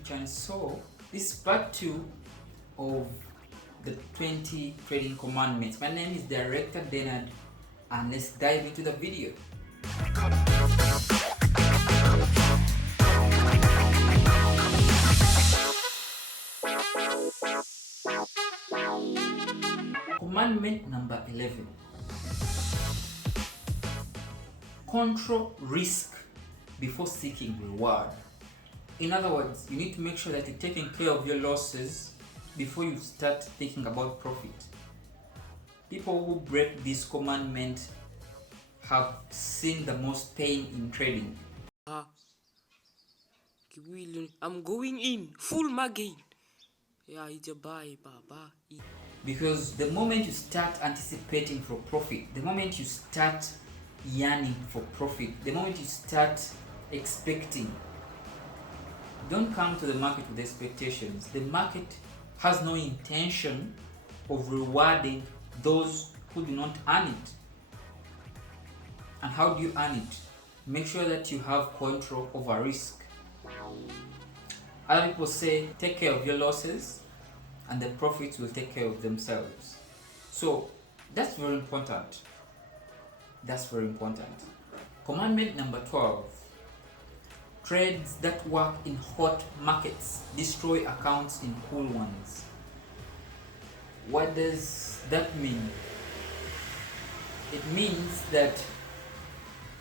YouTube channel. So this is part 2 of the 20 trading commandments. My name is Director Denard, and let's dive into the video. Commandment number 11. Control risk before seeking reward. In other words, you need to make sure that you're taking care of your losses before you start thinking about profit. People who break this commandment have seen the most pain in trading. I'm going in full margin. Yeah, it's a buy, Baba. Because the moment you start anticipating for profit, the moment you start yearning for profit, the moment you start expecting, don't come to the market with expectations. The market has no intention of rewarding those who do not earn it. And how do you earn it? Make sure that you have control over risk. Other people say take care of your losses and the profits will take care of themselves. So that's very important. That's very important. Commandment number 12. Trades that work in hot markets destroy accounts in cool ones. What does that mean? It means that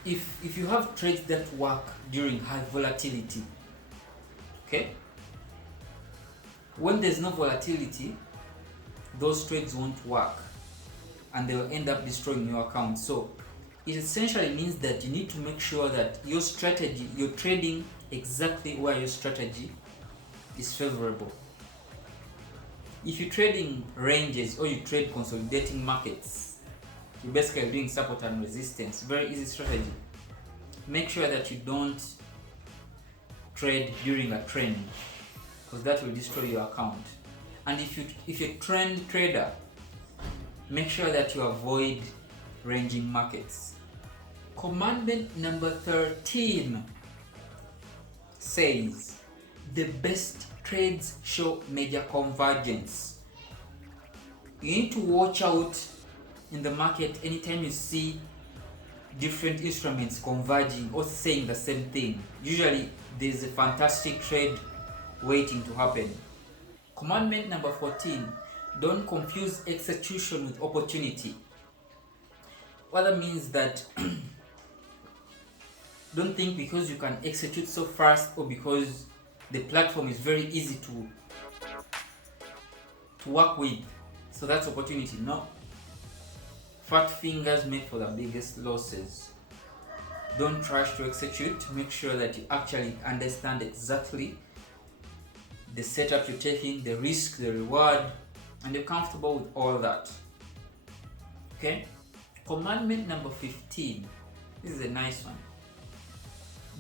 if you have trades that work during high volatility, okay, when there's no volatility, those trades won't work and they'll end up destroying your account. So it essentially means that you need to make sure that your strategy, you're trading exactly where your strategy is favorable. If you're trading ranges or you trade consolidating markets, you're basically doing support and resistance. Very easy strategy. Make sure that you don't trade during a trend, because that will destroy your account. And if you're a trend trader, make sure that you avoid ranging markets. Commandment number 13 says the best trades show major convergence. You need to watch out in the market anytime you see different instruments converging or saying the same thing. Usually there's a fantastic trade waiting to happen. Commandment number 14, don't confuse execution with opportunity. What that means that don't think because you can execute so fast or because the platform is very easy to work with, so that's opportunity. No. Fat fingers make for the biggest losses. Don't rush to execute. Make sure that you actually understand exactly the setup you're taking, the risk, the reward, and you're comfortable with all that. Okay? Commandment number 15. This is a nice one.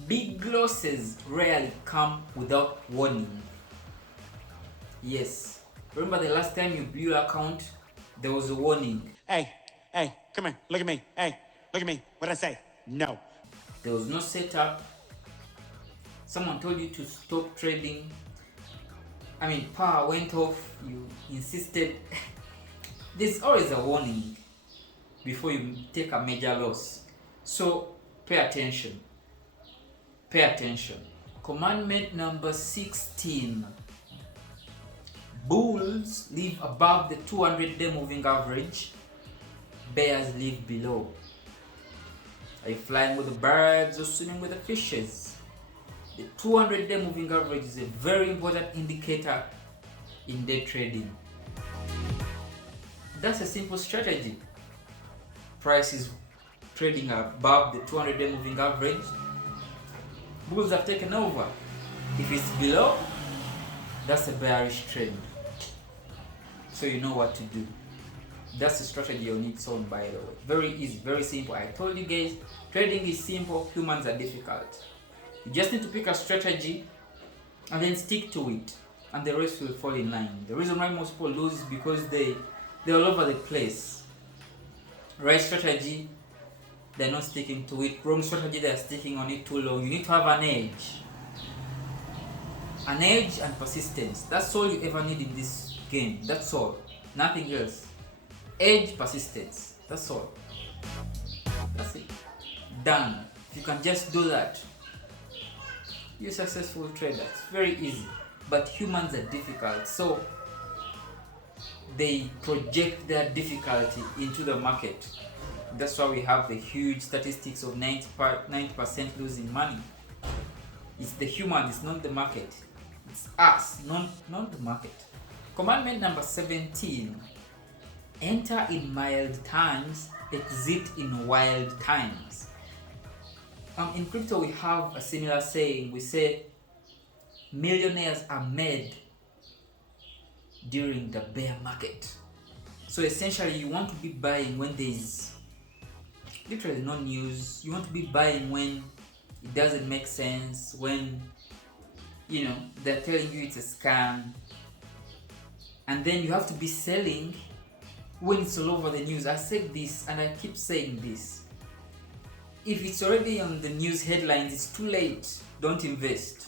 Big losses rarely come without warning. Yes. Remember the last time you blew your account, there was a warning. Hey, come here, look at me. Hey, look at me. What'd I say? No. There was no setup. Someone told you to stop trading. Power went off. You insisted. There's always a warning before you take a major loss. So pay attention. Pay attention. Commandment number 16. Bulls live above the 200-day moving average. Bears live below. Are you flying with the birds or swimming with the fishes? The 200-day moving average is a very important indicator in day trading. That's a simple strategy. Price is trading above the 200-day moving average. Bulls have taken over. If it's below, that's a bearish trend. So you know what to do. That's the strategy you'll need on, by the way. Very easy, very simple. I told you guys, trading is simple, humans are difficult. You just need to pick a strategy and then stick to it, and the rest will fall in line. The reason why most people lose is because they're all over the place. Right strategy, they're not sticking to it. Wrong strategy, they're sticking on it too long. You need to have an edge. An edge and persistence. That's all you ever need in this game. That's all. Nothing else. Edge, persistence. That's all. That's it. Done. If you can just do that, you're a successful trader. It's very easy. But humans are difficult, so they project their difficulty into the market. That's why we have the huge statistics of 90% losing money. It's the human, it's not the market. It's us, not the market. Commandment number 17. Enter in mild times, exit in wild times. In crypto we have a similar saying. We say millionaires are made during the bear market. So essentially you want to be buying when there is literally no news. You want to be buying when it doesn't make sense, when they're telling you it's a scam, and then you have to be selling when it's all over the news. I said this and I keep saying this. If it's already on the news headlines, it's too late. Don't invest.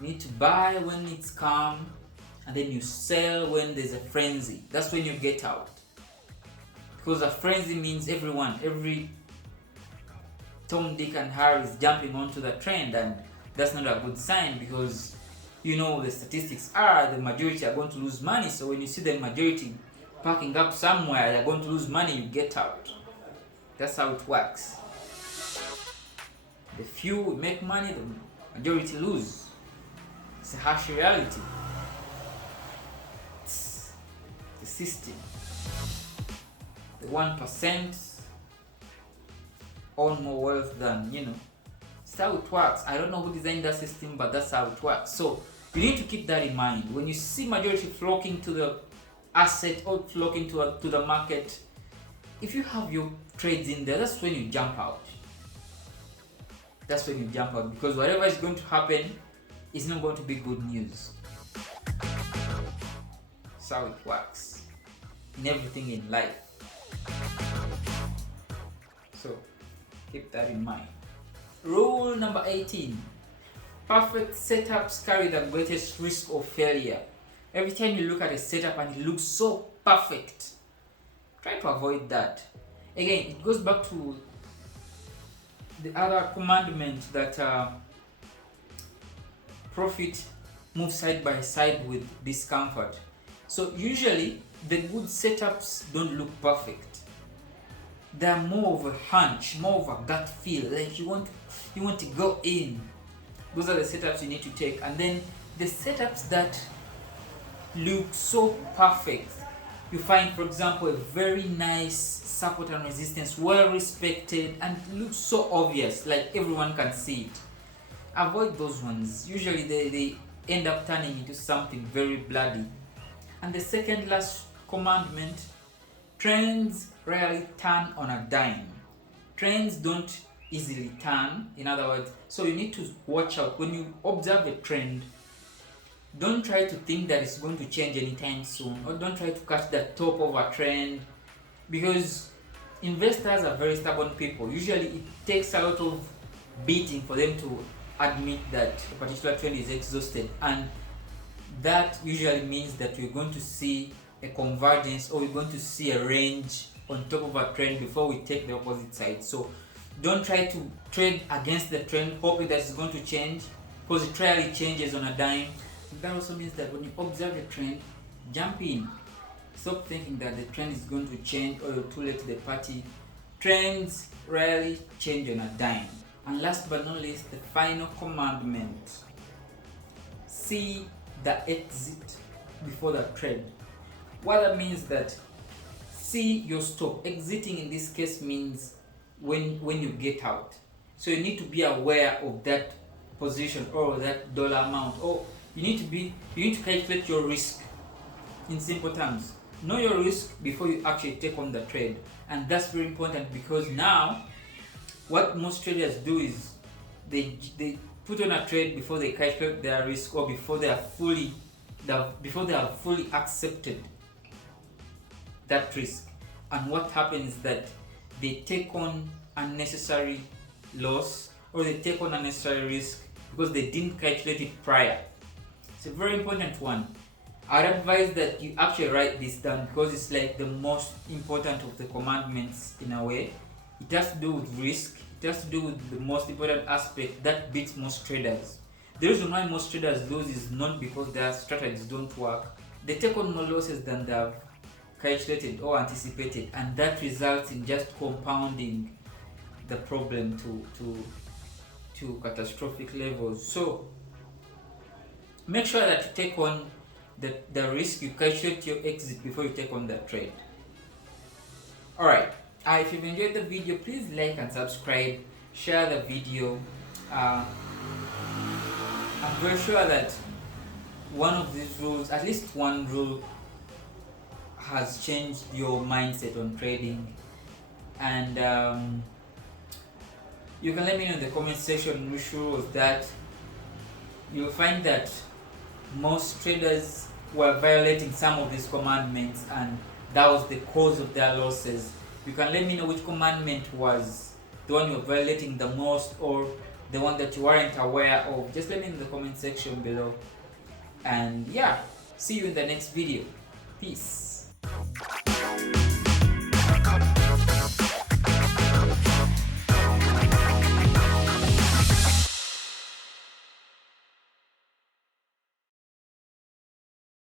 You need to buy when it's calm, and then you sell when there's a frenzy. That's when you get out. Because a frenzy means every Tom, Dick and Harry is jumping onto the trend, and that's not a good sign, because the statistics are the majority are going to lose money. So when you see the majority packing up somewhere, they're going to lose money, you get out. That's how it works. The few make money, the majority lose. It's a harsh reality. It's the system. The 1% own more wealth than, That's how it works. I don't know who designed that system, but that's how it works. So you need to keep that in mind. When you see majority flocking to the asset or flocking to the market, if you have your trades in there, that's when you jump out. That's when you jump out, because whatever is going to happen is not going to be good news. That's how it works in everything in life. So keep that in mind. Rule number 18. Perfect setups carry the greatest risk of failure. Every time you look at a setup and it looks so perfect, try to avoid that. Again, it goes back to the other commandment that profit moves side by side with discomfort. So usually the good setups don't look perfect. They're more of a hunch, more of a gut feel. Like you want to go in. Those are the setups you need to take. And then the setups that look so perfect, you find, for example, a very nice support and resistance, well respected, and looks so obvious, like everyone can see it. Avoid those ones. Usually they end up turning into something very bloody. And the second last commandment, trends rarely turn on a dime. Trends don't easily turn, in other words. So you need to watch out. When you observe a trend, don't try to think that it's going to change anytime soon, or don't try to catch the top of a trend, because investors are very stubborn people. Usually it takes a lot of beating for them to admit that a particular trend is exhausted, and that usually means that you're going to see a convergence, or we're going to see a range on top of a trend before we take the opposite side. So don't try to trade against the trend hoping that it's going to change, because it rarely changes on a dime. That also means that when you observe a trend, jump in. Stop thinking that the trend is going to change or you're too late to the party. Trends rarely change on a dime. And last but not least, the final commandment: see the exit before the trade. What that means that see your stop. Exiting in this case means when you get out. So you need to be aware of that position or that dollar amount, or you need to calculate your risk. In simple terms, know your risk before you actually take on the trade. And that's very important, because now what most traders do is they put on a trade before they calculate their risk, or before they have fully accepted that risk. And what happens is that they take on unnecessary loss, or they take on unnecessary risk because they didn't calculate it prior. It's a very important one. I'd advise that you actually write this down because it's like the most important of the commandments in a way. It has to do with risk. It has to do with the most important aspect that beats most traders. The reason why most traders lose is not because their strategies don't work. They take on more losses than they have calculated or anticipated, and that results in just compounding the problem to catastrophic levels. So make sure that you take on the risk, you calculate your exit before you take on that trade. Alright, if you've enjoyed the video, please like and subscribe, share the video. I'm very sure that one of these rules, at least one rule, has changed your mindset on trading. And you can let me know in the comment section which rule was that. You'll find that most traders were violating some of these commandments, and that was the cause of their losses. You can let me know which commandment was the one you're violating the most, or the one that you weren't aware of. Just let me know in the comment section below. And yeah, see you in the next video. Peace.